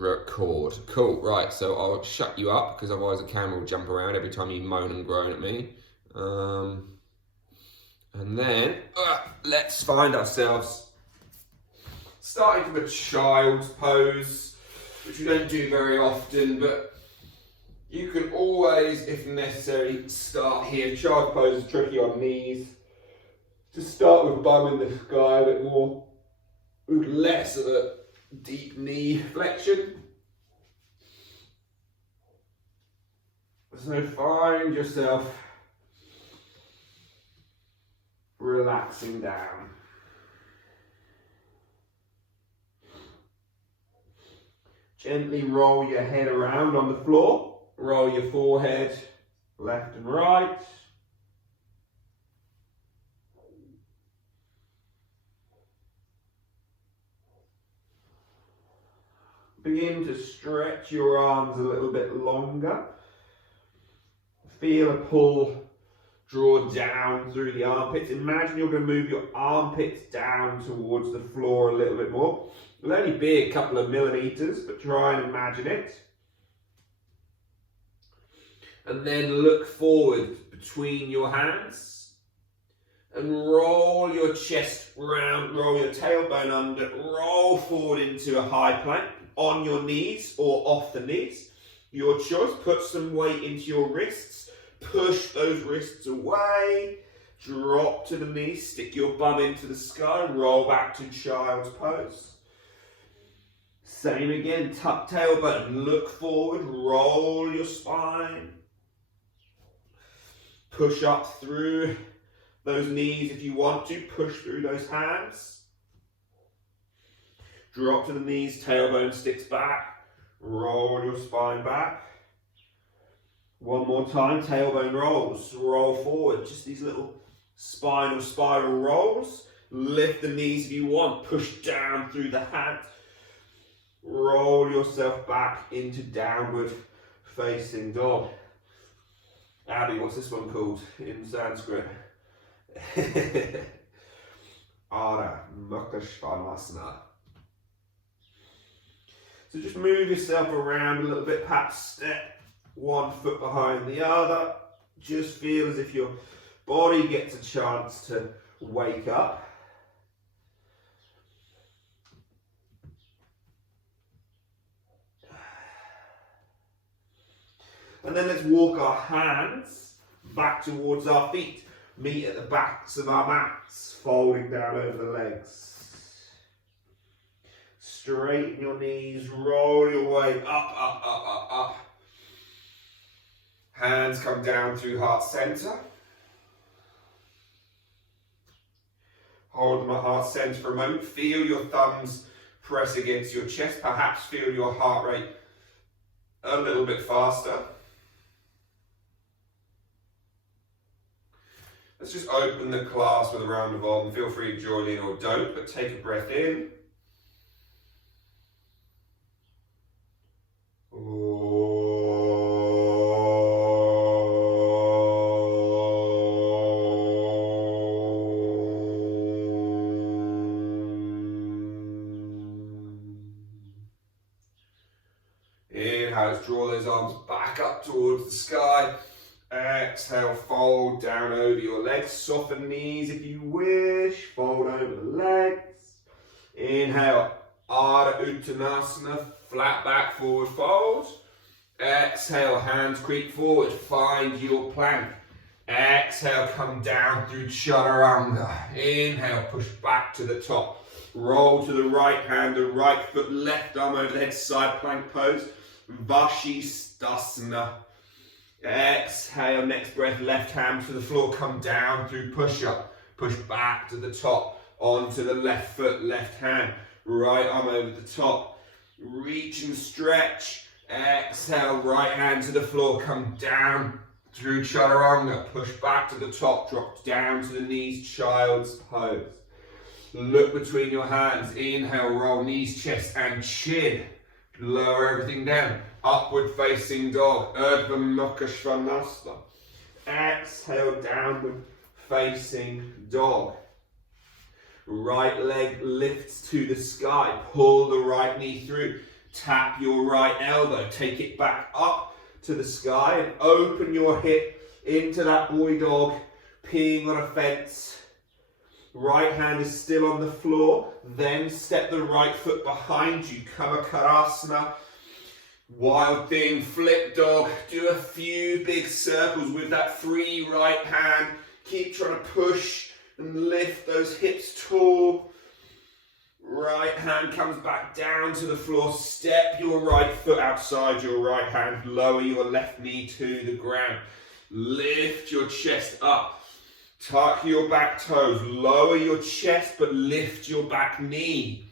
record. Cool, right, so I'll shut you up because otherwise the camera will jump around every time you moan and groan at me. And then, let's find ourselves starting from a child's pose, which we don't do very often, but you can always, if necessary, start here. Child's pose is tricky on knees. Just start with bum in the sky a bit more, with less of a deep knee flexion. So find yourself relaxing down. Gently roll your head around on the floor. Roll your forehead left and right. Begin to stretch your arms a little bit longer. Feel a pull, draw down through the armpits. Imagine you're going to move your armpits down towards the floor a little bit more. It'll only be a couple of millimeters, but try and imagine it. And then look forward between your hands and roll your chest round, roll your tailbone under, roll forward into a high plank on your knees or off the knees. Your choice. Put some weight into your wrists, push those wrists away, drop to the knees, stick your bum into the sky, roll back to child's pose. Same again, tuck tailbone, look forward, roll your spine. Push up through those knees if you want to, push through those hands. Drop to the knees, tailbone sticks back, roll your spine back. One more time, tailbone rolls, roll forward, just these little spinal spiral rolls. Lift the knees if you want, push down through the hands. Roll yourself back into downward facing dog. Abby, what's this one called in Sanskrit? Ardha Mukha Svanasana. So just move yourself around a little bit, perhaps step one foot behind the other. Just feel as if your body gets a chance to wake up. And then let's walk our hands back towards our feet. Meet at the backs of our mats, folding down over the legs. Straighten your knees, roll your way up, up, up, up, up. Hands come down through heart center. Hold them at heart center for a moment. Feel your thumbs press against your chest. Perhaps feel your heart rate a little bit faster. Let's just open the class with a round of applause. Feel free to join in or don't, but take a breath in. Inhale, let's draw those arms back up towards the sky. Exhale, fold down over your legs. Soften knees if you wish. Fold over the legs. Inhale, Ardha Uttanasana, flat back, forward fold. Exhale, hands creep forward. Find your plank. Exhale, come down through chaturanga. Inhale, push back to the top. Roll to the right hand, the right foot, left arm over the head, side plank pose. Vashisthasana. Exhale, next breath, left hand to the floor, come down through push-up. Push back to the top, onto the left foot, left hand. Right arm over the top. Reach and stretch. Exhale, right hand to the floor, come down through chaturanga. Push back to the top, drop down to the knees, child's pose. Look between your hands. Inhale, roll knees, chest and chin. Lower everything down. Upward facing dog. Urdhva Mukha Svanasana. Exhale, downward facing dog. Right leg lifts to the sky. Pull the right knee through. Tap your right elbow, take it back up to the sky and open your hip into that boy dog, peeing on a fence. Right hand is still on the floor, then step the right foot behind you, Karasana. Wild thing, flip dog, do a few big circles with that free right hand. Keep trying to push and lift those hips tall. Right hand comes back down to the floor. Step your right foot outside your right hand. Lower your left knee to the ground. Lift your chest up. Tuck your back toes. Lower your chest but lift your back knee.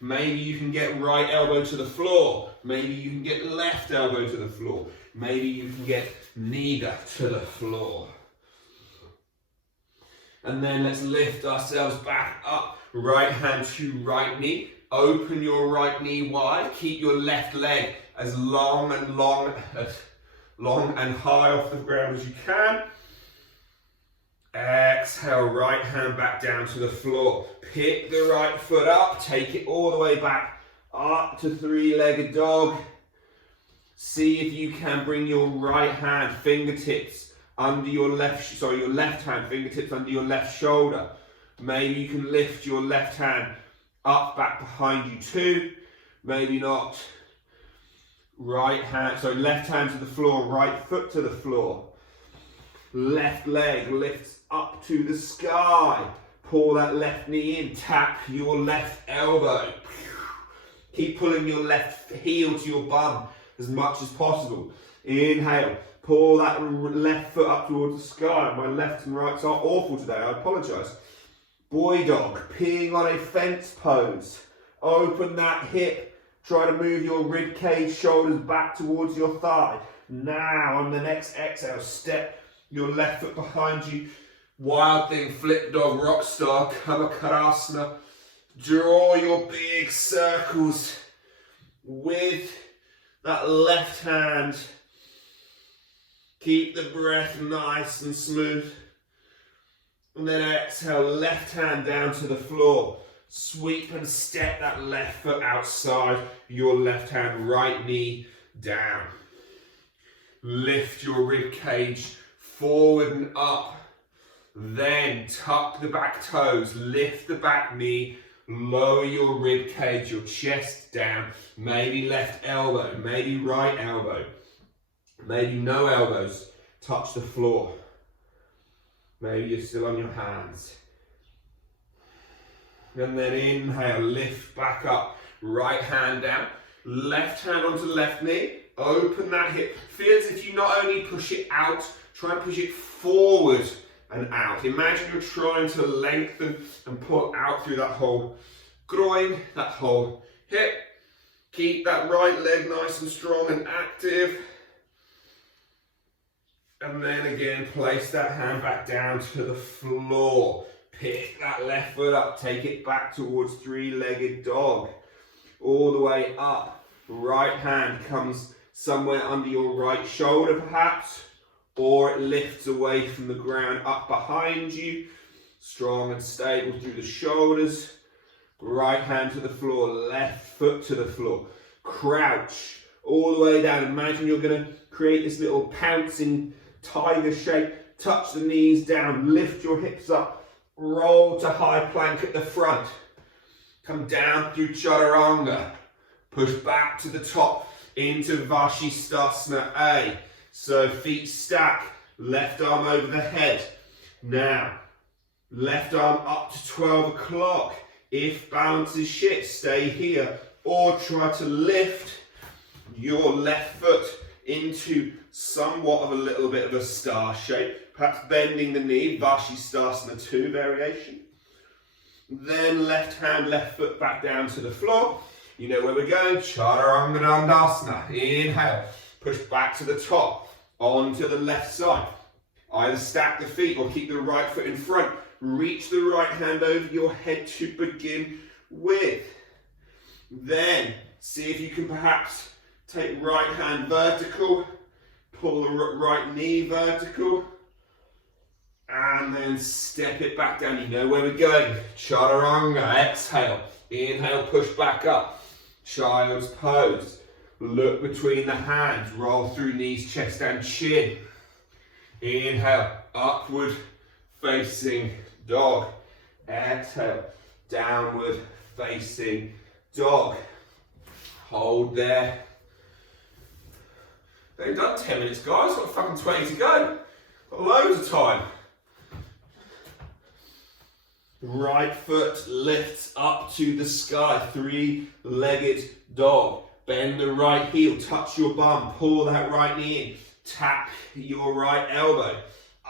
Maybe you can get right elbow to the floor. Maybe you can get left elbow to the floor. Maybe you can get neither to the floor. And then let's lift ourselves back up. Right hand to right knee. Open your right knee wide. Keep your left leg as long and high off the ground as you can. Exhale, right hand back down to the floor. Pick the right foot up, take it all the way back up to three-legged dog. See if you can bring your right hand fingertips under your left hand fingertips under your left shoulder. Maybe you can lift your left hand up back behind you too. Maybe not. Left hand to the floor, right foot to the floor. Left leg lifts up to the sky. Pull that left knee in. Tap your left elbow. Keep pulling your left heel to your bum as much as possible. Inhale. Pull that left foot up towards the sky. My lefts and rights are awful today. I apologise. Boy dog. Peeing on a fence pose. Open that hip. Try to move your rib cage, shoulders back towards your thigh. Now on the next exhale, step your left foot behind you. Wild thing, flip dog, rock star, Karasana. Draw your big circles with that left hand. Keep the breath nice and smooth. And then exhale, left hand down to the floor. Sweep and step that left foot outside your left hand, right knee down. Lift your rib cage forward and up. Then tuck the back toes, lift the back knee, lower your rib cage, your chest down. Maybe left elbow, maybe right elbow, maybe no elbows touch the floor. Maybe you're still on your hands. And then inhale, lift back up, right hand down, left hand onto the left knee, open that hip. Feel as if you not only push it out, try and push it forward and out. Imagine you're trying to lengthen and pull out through that whole groin, that whole hip. Keep that right leg nice and strong and active. And then again, place that hand back down to the floor. Pick that left foot up, take it back towards three-legged dog. All the way up. Right hand comes somewhere under your right shoulder perhaps, or it lifts away from the ground up behind you. Strong and stable through the shoulders. Right hand to the floor, left foot to the floor. Crouch all the way down. Imagine you're going to create this little pouncing tiger shape. Touch the knees down, lift your hips up. Roll to high plank at the front. Come down through chaturanga. Push back to the top into Vashisthasana A. So feet stack, left arm over the head. Now, left arm up to 12 o'clock. If balance is shit, stay here. Or try to lift your left foot into somewhat of a little bit of a star shape. Perhaps bending the knee, Vashisthasana 2 variation. Then left hand, left foot back down to the floor. You know where we're going, Chaturanga. Inhale, push back to the top, onto the left side. Either stack the feet or keep the right foot in front. Reach the right hand over your head to begin with. Then, see if you can perhaps take right hand vertical, pull the right knee vertical, and then step it back down. You know where we're going. Chaturanga. Exhale. Inhale, push back up. Child's pose. Look between the hands, roll through knees, chest and chin. Inhale, upward facing dog. Exhale, downward facing dog. Hold there. They've done 10 minutes, guys. Got fucking 20 to go. Got loads of time. Right foot lifts up to the sky. Three-legged dog. Bend the right heel. Touch your bum. Pull that right knee in. Tap your right elbow.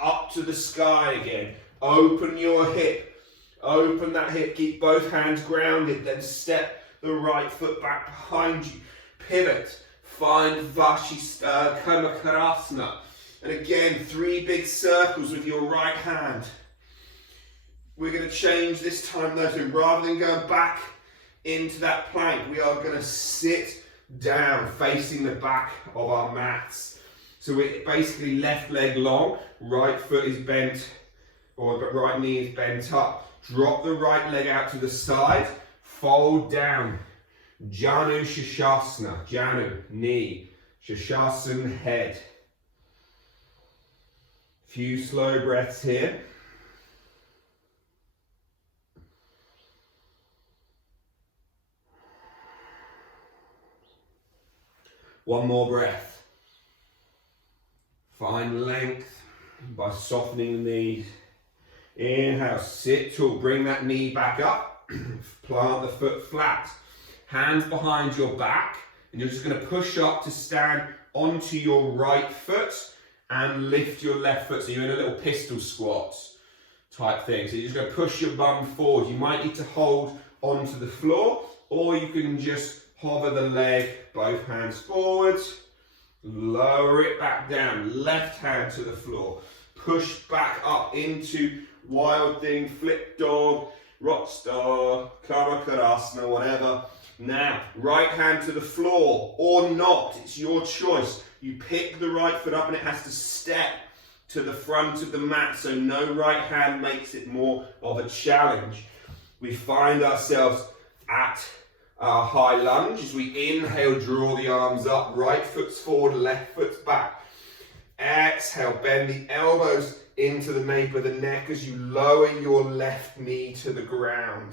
Up to the sky again. Open your hip. Open that hip. Keep both hands grounded. Then step the right foot back behind you. Pivot. Find Kamakharasana. And again, 3 big circles with your right hand. We're going to change this time though, so rather than going back into that plank, we are going to sit down facing the back of our mats. So we're basically left leg long, right foot is bent, or right knee is bent up. Drop the right leg out to the side, fold down. Janu Shashasana, Janu, knee, Shashasana, head. Few slow breaths here. One more breath. Find length by softening the knees. Inhale, sit tall, bring that knee back up. Plant the foot flat. Hands behind your back, and you're just going to push up to stand onto your right foot and lift your left foot. So you're in a little pistol squat type thing. So you're just going to push your bum forward. You might need to hold onto the floor, or you can just hover the leg, both hands forward, lower it back down, left hand to the floor, push back up into wild thing, flip dog, rock star, Kamakharasana, whatever. Now, right hand to the floor or not, it's your choice. You pick the right foot up and it has to step to the front of the mat, so no right hand makes it more of a challenge. We find ourselves at our high lunge. As we inhale, draw the arms up, right foot's forward, left foot's back. Exhale, bend the elbows into the nape of the neck as you lower your left knee to the ground.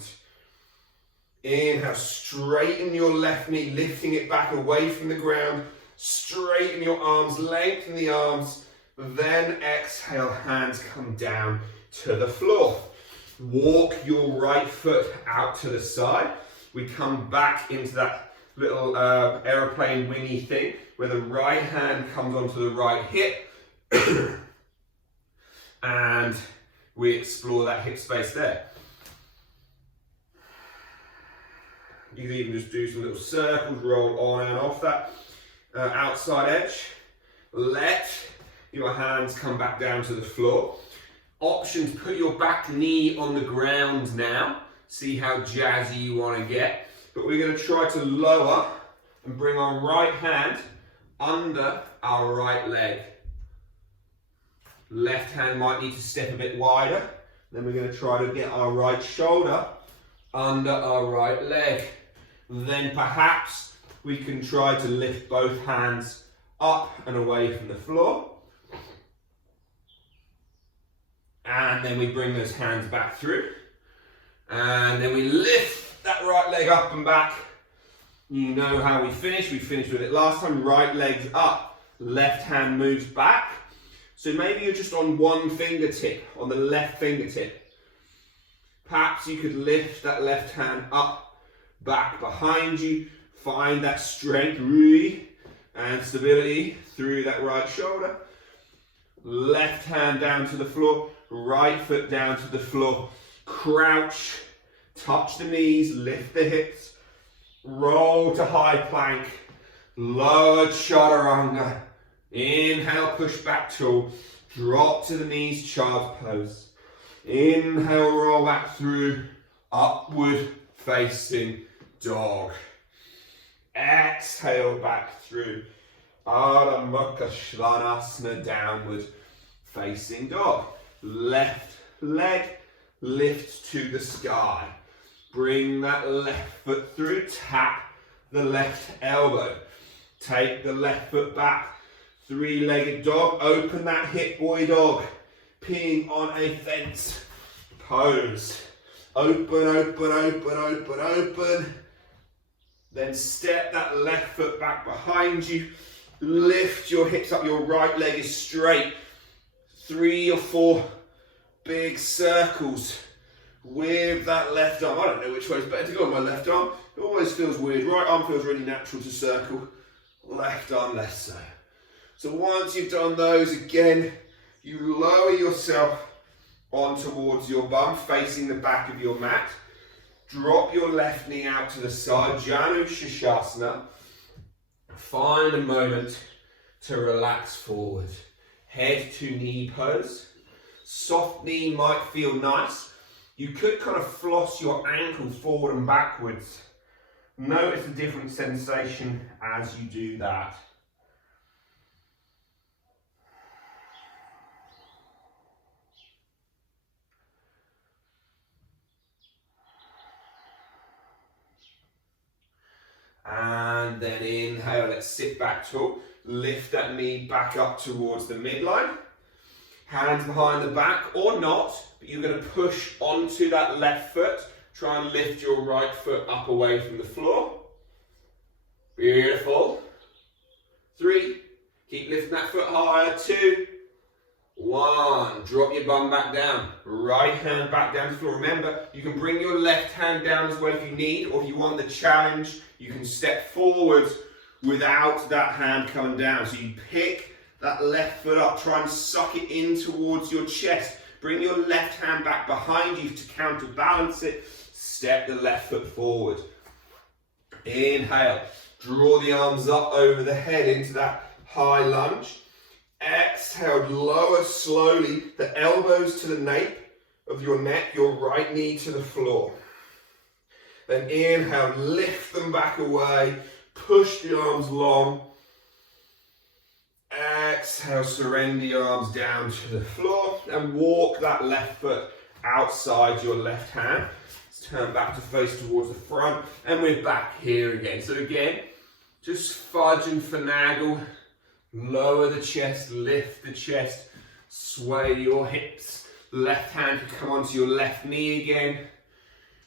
Inhale, straighten your left knee, lifting it back away from the ground. Straighten your arms, lengthen the arms. Then exhale, hands come down to the floor. Walk your right foot out to the side. We come back into that little aeroplane wingy thing where the right hand comes onto the right hip. And we explore that hip space there. You can even just do some little circles, roll on and off that outside edge. Let your hands come back down to the floor. Options, put your back knee on the ground now. See how jazzy you want to get. But we're going to try to lower and bring our right hand under our right leg. Left hand might need to step a bit wider. Then we're going to try to get our right shoulder under our right leg. Then perhaps we can try to lift both hands up and away from the floor. And then we bring those hands back through. And then we lift that right leg up and back. You know how we finish. We finished with it last time. Right leg's up, left hand moves back. So maybe you're just on one fingertip, on the left fingertip. Perhaps you could lift that left hand up, back behind you. Find that strength and stability through that right shoulder. Left hand down to the floor, right foot down to the floor. Crouch, touch the knees, lift the hips, roll to high plank, lower chaturanga. Inhale, push back tall, drop to the knees, child's pose. Inhale, roll back through, upward facing dog. Exhale back through, Ardha Mukha Svanasana, downward facing dog. Left leg lifts to the sky. Bring that left foot through, tap the left elbow. Take the left foot back. Three-legged dog. Open that hip, boy dog. Peeing on a fence. Pose. Open, open, open, open, open. Then step that left foot back behind you. Lift your hips up. Your right leg is straight. 3 or 4 big circles with that left arm. I don't know which way is better to go on my left arm. It always feels weird. Right arm feels really natural to circle. Left arm less so. So once you've done those, again, you lower yourself on towards your bum, facing the back of your mat. Drop your left knee out to the side, Janu Shashasana. Find a moment to relax forward. Head to knee pose. Soft knee might feel nice. You could kind of floss your ankles forward and backwards. Notice a different sensation as you do that. And then inhale, let's sit back tall. Lift that knee back up towards the midline. Hands behind the back or not, but you're going to push onto that left foot. Try and lift your right foot up away from the floor. Beautiful. 3. Keep lifting that foot higher. 2. 1. Drop your bum back down. Right hand back down to the floor. Remember, you can bring your left hand down as well if you need, or if you want the challenge, you can step forward without that hand coming down. So you pick that left foot up. Try and suck it in towards your chest. Bring your left hand back behind you to counterbalance it. Step the left foot forward. Inhale. Draw the arms up over the head into that high lunge. Exhale, lower slowly the elbows to the nape of your neck, your right knee to the floor. Then inhale, lift them back away, push the arms long. Exhale, surrender your arms down to the floor and walk that left foot outside your left hand. Let's turn back to face towards the front and we're back here again. So again, just fudge and finagle. Lower the chest, lift the chest, sway your hips. Left hand can come onto your left knee again.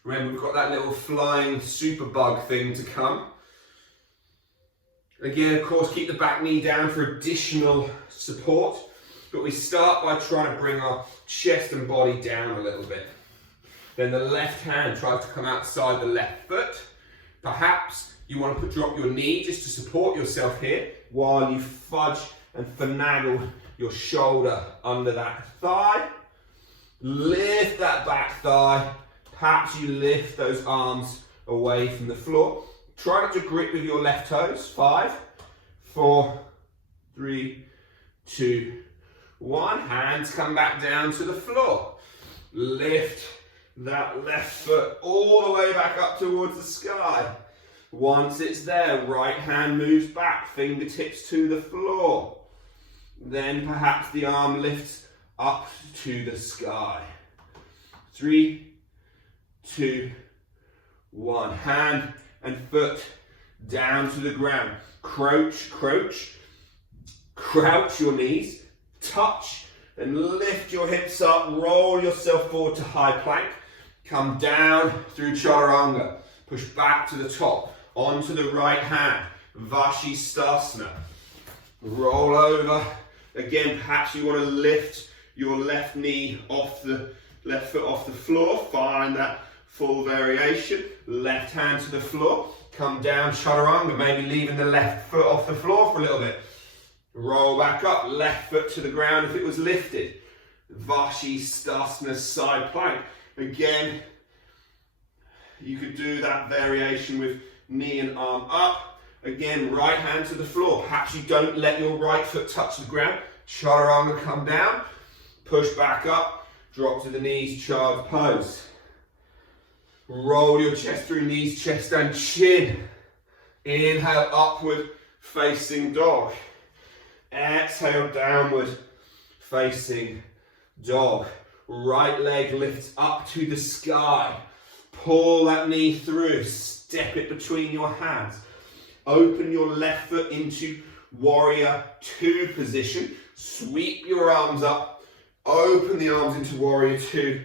Remember, we've got that little flying superbug thing to come. Again, of course, keep the back knee down for additional support. But we start by trying to bring our chest and body down a little bit. Then the left hand tries to come outside the left foot. Perhaps you want to drop your knee just to support yourself here while you fudge and finagle your shoulder under that thigh. Lift that back thigh. Perhaps you lift those arms away from the floor. Try not to grip with your left toes. 5, 4, 3, 2, 1. Hands come back down to the floor. Lift that left foot all the way back up towards the sky. Once it's there, right hand moves back, fingertips to the floor. Then perhaps the arm lifts up to the sky. 3, 2, 1. Hand and foot down to the ground. Crouch, crouch your knees, touch, and lift your hips up, roll yourself forward to high plank. Come down through chaturanga, push back to the top. Onto the right hand, Vashisthasana. Roll over. Again, perhaps you want to lift your left knee off the left foot off the floor. Find that full variation. Left hand to the floor. Come down, chaturanga, maybe leaving the left foot off the floor for a little bit. Roll back up, left foot to the ground if it was lifted. Vashisthasana, side plank. Again, you could do that variation with knee and arm up. Again, right hand to the floor. Perhaps you don't let your right foot touch the ground. Chaturanga, come down. Push back up. Drop to the knees, child pose. Roll your chest through knees, chest and chin. Inhale, upward facing dog. Exhale, downward facing dog. Right leg lifts up to the sky. Pull that knee through. Step it between your hands. Open your left foot into warrior two position. Sweep your arms up. Open the arms into warrior two.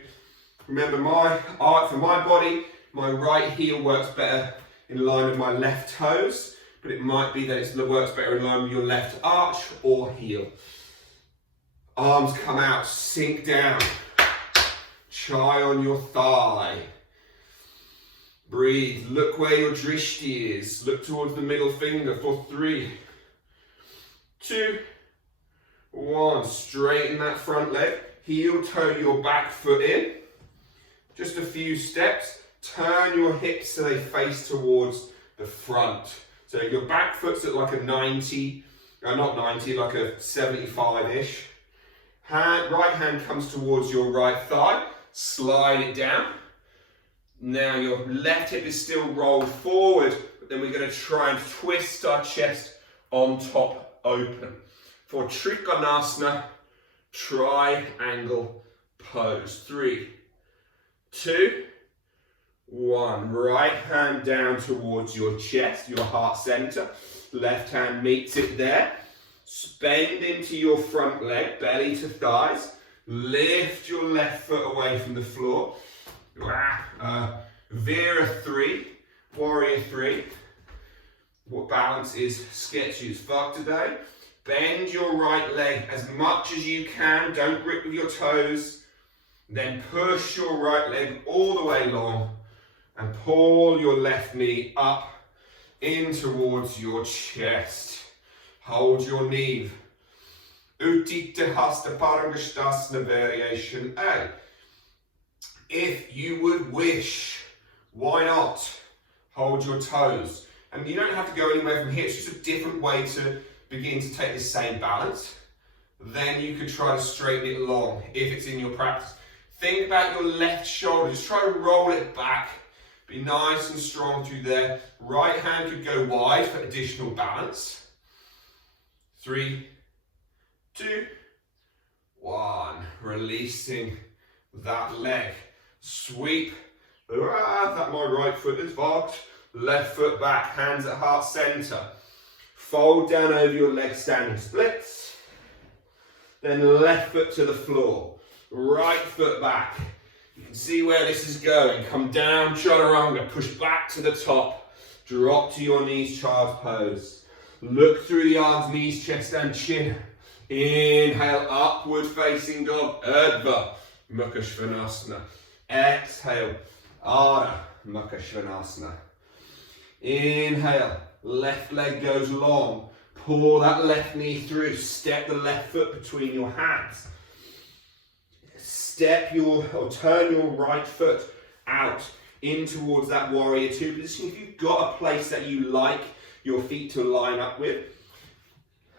Remember, for my body, my right heel works better in line with my left toes, but it might be that it works better in line with your left arch or heel. Arms come out, sink down. Chai on your thigh. Breathe, look where your drishti is. Look towards the middle finger for 3, 2, 1. Straighten that front leg. Heel toe your back foot in. Just a few steps. Turn your hips so they face towards the front. So your back foot's at like a 90, not 90, like a 75-ish. Right hand comes towards your right thigh. Slide it down. Now your left hip is still rolled forward, but then we're going to try and twist our chest on top open. For Trikonasana, triangle pose. 3, 2, 1. Right hand down towards your chest, your heart center. Left hand meets it there. Bend into your front leg, belly to thighs. Lift your left foot away from the floor. Vira 3, warrior 3. What balance is sketchy as fuck today. Bend your right leg as much as you can. Don't grip with your toes. Then push your right leg all the way long and pull your left knee up in towards your chest. Hold your knee. Utthita hasta parangastasana variation A. If you would wish, why not? Hold your toes. And you don't have to go anywhere from here. It's just a different way to begin to take the same balance. Then you could try to straighten it long if it's in your practice. Think about your left shoulder. Just try to roll it back. Be nice and strong through there. Right hand could go wide for additional balance. 3, 2, 1. Releasing that leg. Sweep. That my right foot is locked. Left foot back. Hands at heart center. Fold down over your leg, standing splits. Then left foot to the floor. Right foot back. You can see where this is going. Come down, chaturanga. Push back to the top. Drop to your knees, child's pose. Look through the arms, knees, chest and chin. Inhale, upward facing dog, Urdhva, Mukha Svanasana. Exhale, Ardha, Mukha Svanasana. Inhale, left leg goes long. Pull that left knee through. Step the left foot between your hands. Turn your right foot out in towards that warrior two position. If you've got a place that you like your feet to line up with,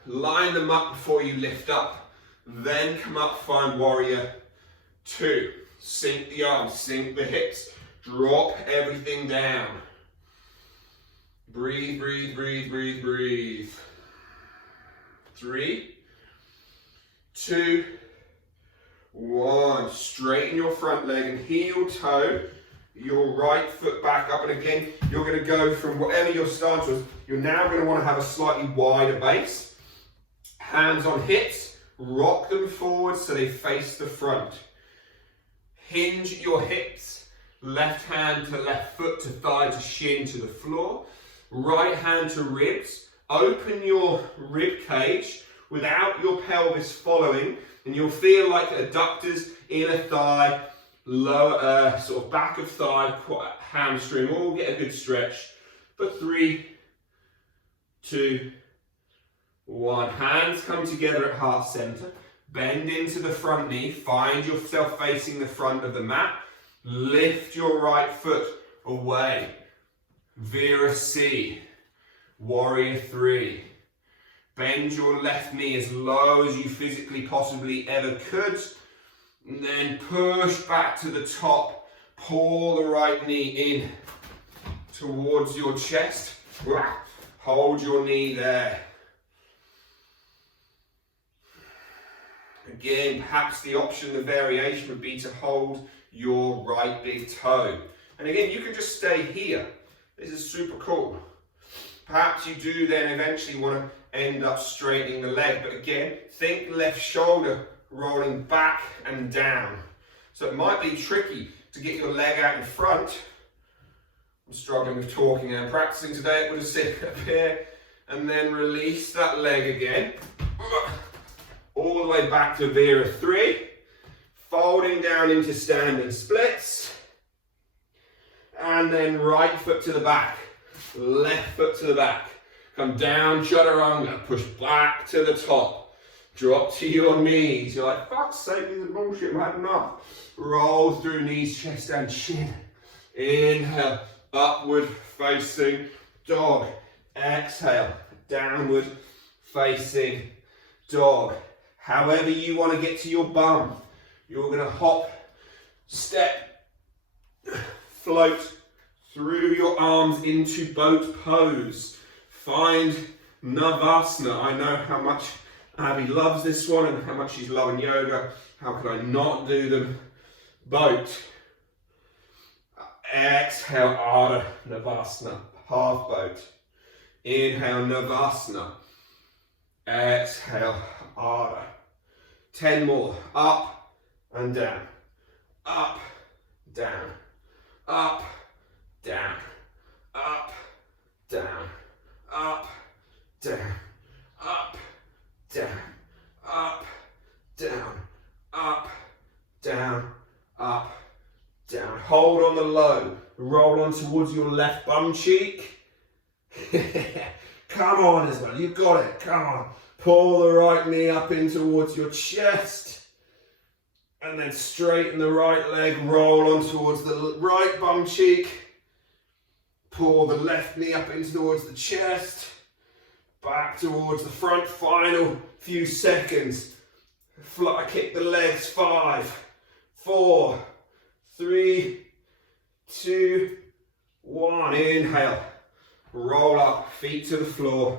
line them up before you lift up. Then come up, find warrior two. Sink the arms, sink the hips. Drop everything down. Breathe, breathe, breathe, breathe, breathe. 3, 2, 1. Straighten your front leg and heel toe your right foot back up. And again, you're going to go from whatever your stance was. You're now going to want to have a slightly wider base. Hands on hips. Rock them forward so they face the front. Hinge your hips. Left hand to left foot to thigh to shin to the floor. Right hand to ribs. Open your rib cage without your pelvis following, and you'll feel like adductors, inner thigh, lower, sort of back of thigh, hamstring, all get a good stretch. For 3, 2, 1. Hands come together at heart center. Bend into the front knee. Find yourself facing the front of the mat. Lift your right foot away. Vira C. Warrior 3. Bend your left knee as low as you physically possibly ever could. And then push back to the top. Pull the right knee in towards your chest. Hold your knee there. Again, perhaps the option, the variation would be to hold your right big toe. And again, you can just stay here. This is super cool. Perhaps you do then eventually want to end up straightening the leg, but again, think left shoulder rolling back and down. So it might be tricky to get your leg out in front. I'm struggling with talking and practicing today. It would have sit up here and then release that leg again. All the way back to Vira 3. Folding down into standing splits. And then right foot to the back. Left foot to the back. Come down, chaturanga. Push back to the top. Drop to your knees. You're like, fuck's sake, this is bullshit, I've had enough. Roll through knees, chest and chin. Inhale, upward facing dog. Exhale, downward facing dog. However you want to get to your bum. You're going to hop, step, float through your arms into boat pose. Find Navasana. I know how much Abby loves this one and how much she's loving yoga. How could I not do them? Boat. Exhale, Ardha Navasana, half boat. Inhale, Navasana. Exhale, Ardha. 10 more. Up and down. Up, down. Up, down. Up, down. Up, down. Up, down. Up, down. Up, down. Up, down. Hold on the low. Roll on towards your left bum cheek. Come on as well. You've got it. Come on. Pull the right knee up in towards your chest. And then straighten the right leg. Roll on towards the right bum cheek. Pull the left knee up in towards the chest. Back towards the front. Final few seconds. Fly kick the legs. 5, 4, 3, 2, 1. Inhale. Roll up, feet to the floor.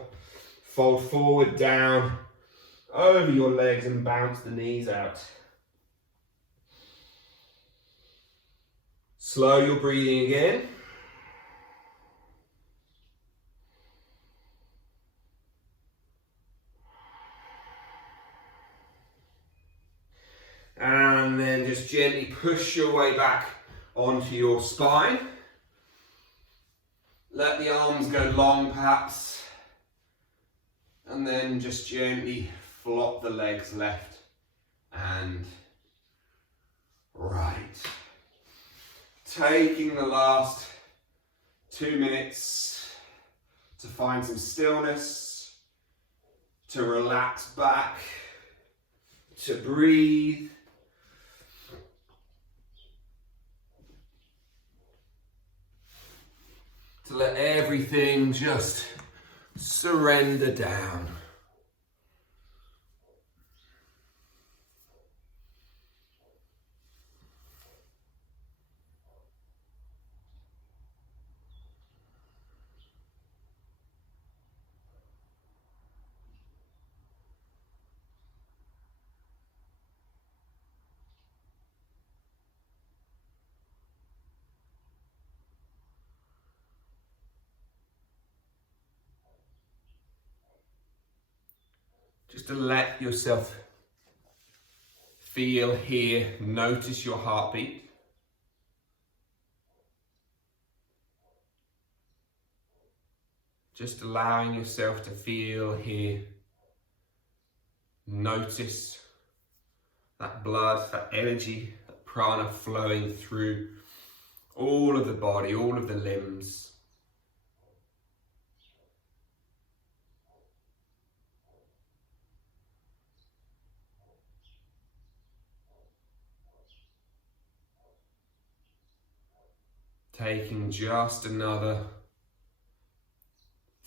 Fold forward, down, over your legs and bounce the knees out. Slow your breathing again. And then just gently push your way back onto your spine. Let the arms go long perhaps. And then just gently flop the legs left and right. Taking the last 2 minutes to find some stillness, to relax back, to breathe. To let everything just surrender down. Just to let yourself feel, hear, notice your heartbeat. Just allowing yourself to feel, hear, notice that blood, that energy, that prana flowing through all of the body, all of the limbs. Taking just another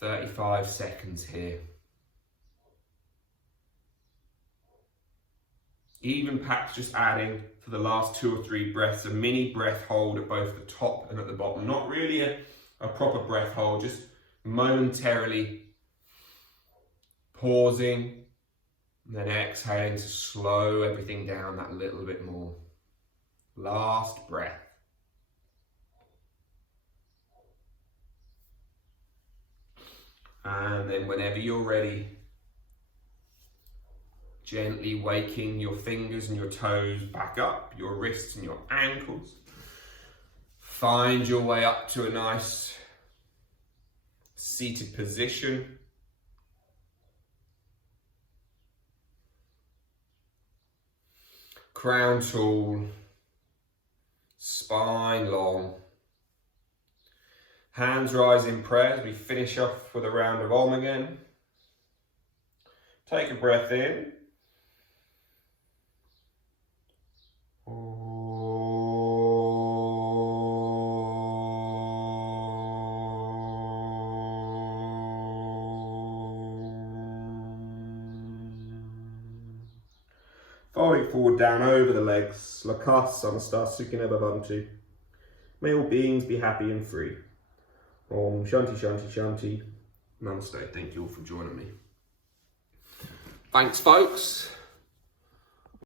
35 seconds here. Even perhaps just adding for the last 2 or 3 breaths, a mini breath hold at both the top and at the bottom. Not really a proper breath hold, just momentarily pausing and then exhaling to slow everything down that little bit more. Last breath. And then whenever you're ready, gently waking your fingers and your toes back up, your wrists and your ankles. Find your way up to a nice seated position. Crown tall, spine long. Hands rise in prayer as we finish off with a round of Om again. Take a breath in. 'Folding forward down over the legs, Lakasana Sukhina Bhavantu. May all beings be happy and free. Om Shanti Shanti Shanti. Namaste. Thank you all for joining me. Thanks, folks.